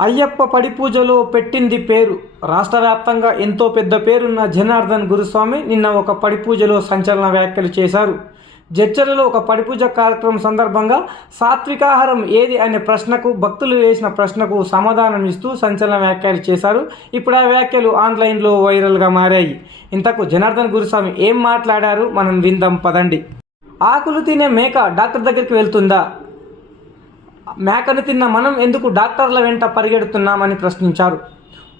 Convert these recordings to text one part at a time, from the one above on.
అయ్యప్ప పడి పూజలో పెట్టింది పేరు. రాష్ట్ర వ్యాప్తంగా ఎంతో పెద్ద పేరున్న జనార్దన్ గురుస్వామి నిన్న ఒక పడి పూజలో సంచలన వ్యాఖ్యలు చేశారు. జడ్చర్లలో ఒక పడిపూజ కార్యక్రమం సందర్భంగా సాత్వికాహారం ఏది అనే ప్రశ్నకు భక్తులు వేసిన ప్రశ్నకు సమాధానం ఇస్తూ సంచలన వ్యాఖ్యలు చేశారు. ఇప్పుడు ఆ వ్యాఖ్యలు ఆన్లైన్లో వైరల్గా మారాయి. ఇంతకు జనార్దన్ గురుస్వామి ఏం మాట్లాడారు? మనం విందాం పదండి. ఆకులు తినే మేక డాక్టర్ దగ్గరికి వెళ్తుందా? మేకను తిన్న మనం ఎందుకు డాక్టర్ల వెంట పరిగెడుతున్నామని ప్రశ్నించారు.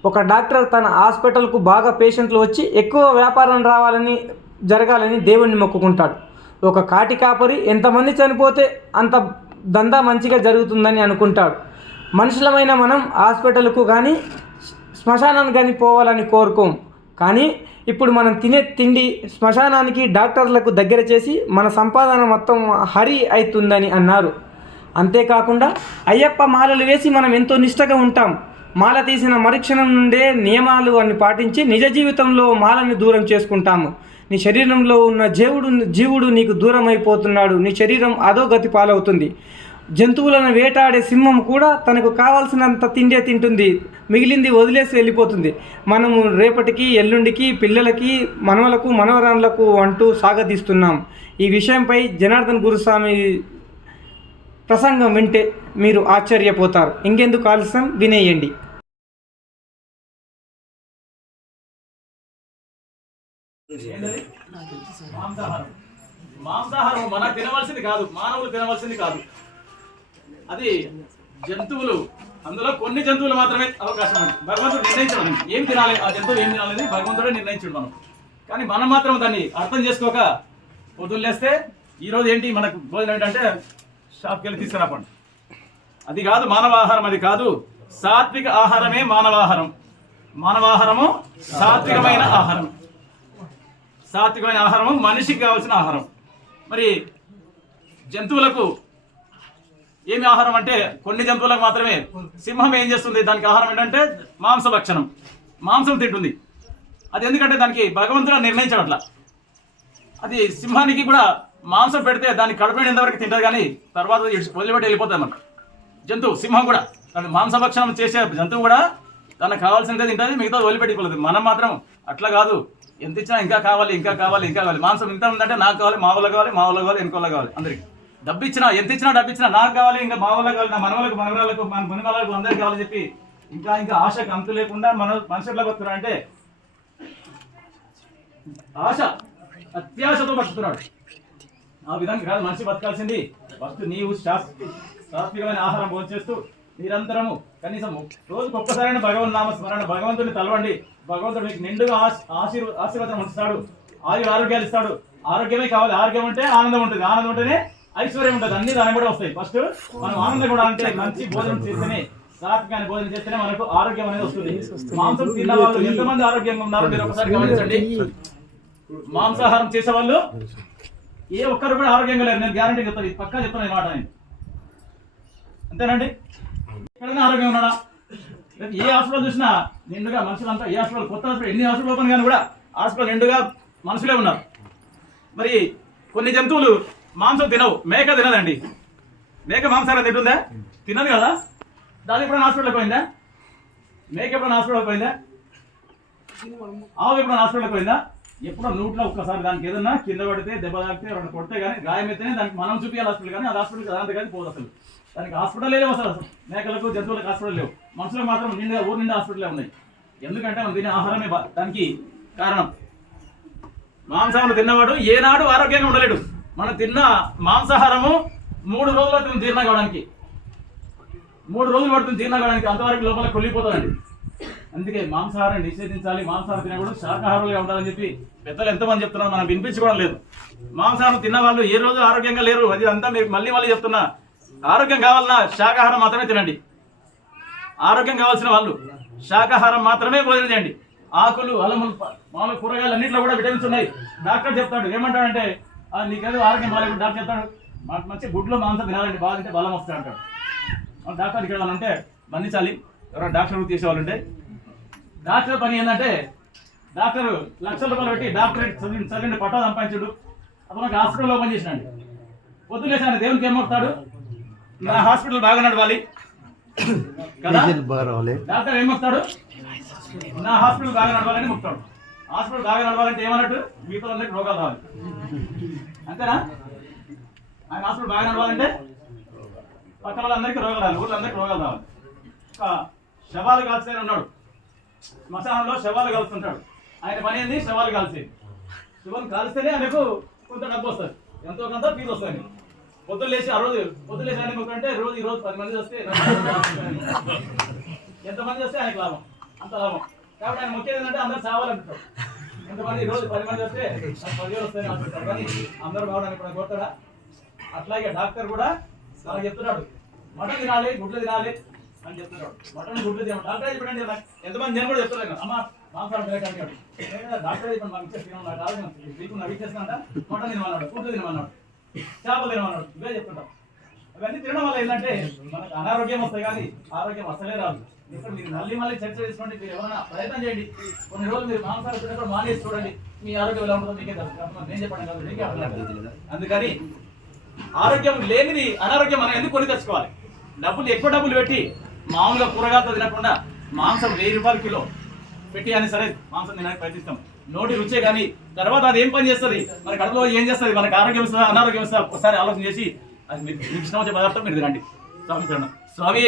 ఒక డాక్టర్ తన హాస్పిటల్కు బాగా పేషెంట్లు వచ్చి ఎక్కువ వ్యాపారం రావాలని జరగాలని దేవుణ్ణి మొక్కుకుంటాడు. ఒక కాటి కాపరి ఎంతమంది చనిపోతే అంత దందా మంచిగా జరుగుతుందని అనుకుంటాడు. మనుషులమైన మనం హాస్పిటల్కు కానీ శ్మశానానికి కానీ పోవాలని కోరుకోం. కానీ ఇప్పుడు మనం తినే తిండి శ్మశానానికి డాక్టర్లకు దగ్గర చేసి మన సంపాదన మొత్తం హరి అవుతుందని అన్నారు. అంతేకాకుండా అయ్యప్ప మాలలు వేసి మనం ఎంతో నిష్టగా ఉంటాం. మాల తీసిన మరుక్షణం నుండే నియమాలు అన్ని పాటించి నిజ జీవితంలో మాలని దూరం చేసుకుంటాము. నీ శరీరంలో ఉన్న జీవుడు జీవుడు నీకు దూరం అయిపోతున్నాడు నీ శరీరం అదో గతి పాలవుతుంది. జంతువులను వేటాడే సింహం కూడా తనకు కావాల్సినంత తిండే తింటుంది. మిగిలింది వదిలేసి వెళ్ళిపోతుంది. మనము రేపటికి ఎల్లుండికి పిల్లలకి మనవలకు మనవరాళ్ళకు అంటూ సాగదీస్తున్నాం ఈ విషయంపై జనార్దన్ గురుస్వామి ప్రసంగం వింటే మీరు ఆశ్చర్యపోతారు. ఇంకెందుకు ఆలస్యం? వినేయండి. మాంసాహారం మాంసాహారం మన తినవలసింది కాదు మానవులు తినవలసింది కాదు. అది జంతువులు అందులో కొన్ని జంతువులు మాత్రమే అవకాశం ఉంది. భగవంతుడు నిర్ణయించడం ఏం తినాలి? ఆ జంతువులు ఏం తినాలని భగవంతుడే నిర్ణయించడు మనం. కానీ మనం మాత్రం దాన్ని అర్థం చేసుకోక పొద్దున్నేస్తే లేస్తే ఈరోజు ఏంటి? మనకు భోజనం ఏంటంటే షాప్కి వెళ్ళి తీసుకురాపండి. అది కాదు మానవాహారం అది కాదు సాత్విక ఆహారమే మానవాహారం. మానవాహారము సాత్వికమైన ఆహారం. సాత్వికమైన ఆహారము మనిషికి కావాల్సిన ఆహారం. మరి జంతువులకు ఏమి ఆహారం అంటే కొన్ని జంతువులకు మాత్రమే సింహం ఏం చేస్తుంది? దానికి ఆహారం ఏంటంటే మాంసభక్షణం మాంసం తింటుంది. అది ఎందుకంటే దానికి భగవంతుడు నిర్ణయించడం అట్లా. అది సింహానికి కూడా మాంసం పెడితే దాన్ని కడుపు వరకు తింటారు కానీ తర్వాత వదిలిపెట్టి వెళ్ళిపోతుంది అన్నమాట. జంతువు సింహం కూడా. దాని మాంసభక్షణం చేసే జంతువు కూడా దానికి కావాల్సిందే తింటుంది మిగతా వదిలిపెట్టుకోలేదు మనం మాత్రం అట్లా కాదు. ఎంత ఇచ్చినా ఇంకా కావాలి ఇంకా కావాలి ఇంకా కావాలి. మాంసం ఇంత ఉందంటే నాకు కావాలి మా వాళ్ళకి కావాలి మా వాళ్ళకి కావాలి ఇంకోలా కావాలి. అందరికి. డబ్బు ఇచ్చినా ఎంత ఇచ్చినా డబ్బు ఇచ్చినా నాకు కావాలి ఇంకా మా వాళ్ళకి కావాలి నా మనవలకు మనవరాలకు మన మనవరాలకు అందరికి కావాలని చెప్పి ఇంకా ఇంకా ఆశకు అంతు లేకుండా మన మనుషుల్లో బతుకున్నా అంటే ఆశ అత్యాశతో బతుకుతున్నాడు. ఆ విధంగా కాదు మనిషి బతకాల్సింది. ఫస్ట్ నీవు సాత్వికమైన ఆహారం భోజనం చేస్తూ నిరంతరము కనీసం రోజుకు ఒక్కసారైనా భగవన్ నామ స్మరణ భగవంతుని తలవండి. భగవంతుడు మీకు నిండుగా ఆశ- ఆశీర్వ ఆశీర్వాదం ఉంచుతాడు. ఆయు ఆరోగ్యాలు ఇస్తాడు. ఆరోగ్యమే కావాలి. ఆరోగ్యం ఉంటే ఆనందం ఉంటుంది. ఆనందం ఉంటేనే ఐశ్వర్యం ఉంటుంది. అన్ని దాని కూడా వస్తాయి. ఫస్ట్ మనం ఆనందం కూడా అంటే మంచి భోజనం చేస్తేనే సాత్వికాన్ని భోజనం చేస్తేనే మనకు ఆరోగ్యం అనేది వస్తుంది. మాంసం తిన్న వాళ్ళు ఎంతమంది ఆరోగ్యంగా ఉన్నారో మీరు ఒకసారి గమనించండి. మాంసాహారం చేసే వాళ్ళు ఏ ఒక్కరు కూడా ఆరోగ్యంగా లేరు. నేను గ్యారంటీ చెప్తాను ఇది పక్కా చెప్తాను ఈ మాట నేను. అంతేనండి? ఎక్కడైనా ఆరోగ్యం ఉన్నాడా? లేదా ఏ హాస్పిటల్ చూసినా నిండుగా మనుషులంతా ఏ హాస్పిటల్ కొత్త హాస్పిటల్ ఎన్ని హాస్పిటల్ ఓపెన్ కానీ కూడా హాస్పిటల్ నిండుగా మనుషులే ఉన్నారు. మరి కొన్ని జంతువులు మాంసం తినవు. మేక తినదండి. మేక మాంసాలు తింటుందా? తినదు కదా. దాని ఎప్పుడైనా హాస్పిటల్కి పోయిందా? మేక ఎప్పుడైనా హాస్పిటల్కి పోయిందా? ఆవు ఎప్పుడైనా హాస్పిటల్కి పోయిందా? ఎప్పుడో నూట్లో ఒక్కసారి దానికి ఏదన్నా కింద పడితే దెబ్బ తాకితే రెండు కొడితే కానీ గాయమైతేనే దానికి మనం చూపించాలి హాస్పిటల్ కానీ అది హాస్పిటల్ దాంతో కానీ పోదు అసలు. దానికి హాస్పిటల్ లేవు అసలు. అసలు మేకలకు జంతువులకు హాస్పిటల్ లేవు. మనుషులకు మాత్రం నిండుగా ఊరు నిండా హాస్పిటలే ఉన్నాయి. ఎందుకంటే మనం తినే ఆహారమే దానికి కారణం. మాంసాహారం తిన్నవాడు ఏనాడు ఆరోగ్యంగా ఉండలేడు. మనం తిన్న మాంసాహారము మూడు రోజులు అవుతుంది జీర్ణం కావడానికి. మూడు రోజులు పడుతుంది జీర్ణం కావడానికి. అంతవరకు లోపల కొల్లిపోతుందండి అందుకే మాంసాహారం నిషేధించాలి మాంసాహారం తినకూడదు శాకాహారులుగా ఉండాలని చెప్పి పెద్దలు ఎంతమంది చెప్తున్నారు మనం వినిపించుకోవడం లేదు. మాంసాహారం తిన్న వాళ్ళు ఏ రోజు ఆరోగ్యంగా లేరు అది అంతా మీరు మళ్ళీ మళ్ళీ చెప్తున్నా. ఆరోగ్యం కావాలన్నా శాకాహారం మాత్రమే తినండి. ఆరోగ్యం కావాల్సిన వాళ్ళు శాకాహారం మాత్రమే భోజనం చేయండి. ఆకులు అలములు మామూలు కూరగాయలు అన్నింటిలో కూడా విటమిన్స్ ఉన్నాయి. డాక్టర్ చెప్తాడు ఏమంటాడంటే నీకేదో ఆరోగ్యం బాగాలేదు డాక్టర్ చెప్తాడు మాకు మంచి గుడ్లో మాంసం తినాలండి బాగా తింటే బలం వస్తాడు అంటాడు. డాక్టర్కి డాక్టర్ ఇక్కడ అంటే మన్నించాలి. ఎవరైనా డాక్టర్ తీసేవాళ్ళు ఉంటే డాక్టర్ పని ఏంటంటే డాక్టర్ లక్షల రూపాయలు పెట్టి డాక్టర్ చదివి చదివిన పట్టా సంపాదించుడు. అతను ఒక హాస్పిటల్ ఓపెన్ చేసినాడు. పొద్దున్నేసాను దేవునికి ఏమవుతాడు నా హాస్పిటల్ బాగా నడవాలి. కదా? డాక్టర్ ఏం మొక్తాడు నా హాస్పిటల్ బాగా నడవాలని మొక్తాడు హాస్పిటల్ బాగా నడవాలంటే ఏమన్నట్టు? మిగతా అందరికి రోగాలు రావాలి. అంతేనా? ఆయన హాస్పిటల్ బాగా నడవాలంటే పక్కన వాళ్ళందరికీ రోగాలు రావాలి. ఊళ్ళందరికీ రోగాలు రావాలి. శవాలు కాల్చిన ఉన్నాడు. శ్మశానంలో శవాలు కలుస్తుంటాడు. ఆయన పని ఏంది? శవాలు కాల్చి శివన్ కాల్స్తేనే ఆయనకు కొంత డబ్బు వస్తుంది. ఎంతో కొంత ఫీజు వస్తుంది. పొద్దున్న లేచి ఆ రోజు పొద్దున్న లేచి ఆయనకు అంటే రోజు ఈ రోజు పది మంది వస్తే ఎంతమంది వస్తే ఆయనకు లాభం. అంత లాభం. కాబట్టి ఆయన ముఖ్యం ఏంటంటే అందరూ చావాలంటారు ఎంతమంది ఈ రోజు పది మంది వస్తే పది పదివేలు వస్తాయని అనుకుంటారు కానీ అందరూ కావడానికి ఇప్పుడు కోరుతారా అట్లాగే డాక్టర్ కూడా చాలా చెప్తున్నాడు. మటన్ తినాలి గుడ్లు తినాలి అని చెప్తున్నాడు మటన్ గుడ్లు తినాలి డాక్టర్ చెప్పండి ఎంతమంది నేను కూడా చెప్తున్నాను అమ్మ మాంసాలు తినకండి అంటాడు. డాక్టర్ చెప్పండి మాకు ఇచ్చే తినాలి నాకు ఆరోగ్యం మీకు నవ్వు ఇచ్చేస్తానంట మటన్ తినమన్నాడు గుడ్లు తినమన్నాడు చేపలు తినమన్నాడు. ఇవే చెప్తుంటాం. అవన్నీ తినడం వల్ల ఏంటంటే మనకు అనారోగ్యం వస్తాయి కానీ ఆరోగ్యం అసలే రాదు. ఇక్కడ మీరు మళ్ళీ మళ్ళీ చర్చ చేసుకోండి మీరు ఏమైనా ప్రయత్నం చేయండి. కొన్ని రోజులు మీరు మాంసాలు తినడం మానేసి చూడండి. మీ ఆరోగ్యం ఎలా ఉంటుందో మీకే తెలుసు. నేను చెప్పండి కాదు మీకే అర్థం అందుకని ఆరోగ్యం లేనిది అనారోగ్యం మనం ఎందుకు కొని తెచ్చుకోవాలి? డబ్బులు ఎక్కువ డబ్బులు పెట్టి మామూలుగా కూరగాయలతో తినకుండా మాంసం వెయ్యి రూపాయలు కిలో పెట్టి అని సరే మాంసం తినడానికి ప్రయత్నిస్తాం. నోటి రుచే కానీ తర్వాత అది ఏం పని చేస్తుంది? మన కడుపులో ఏం చేస్తుంది? మనకి ఆరోగ్యం ఇస్తుందా అనారోగ్యం ఇస్తుందా ఒకసారి ఆలోచన చేసి అది మీకు మీకు ఇష్టం వచ్చే పదార్థం మీరు తినండి. స్వామి శరణం. స్వామి.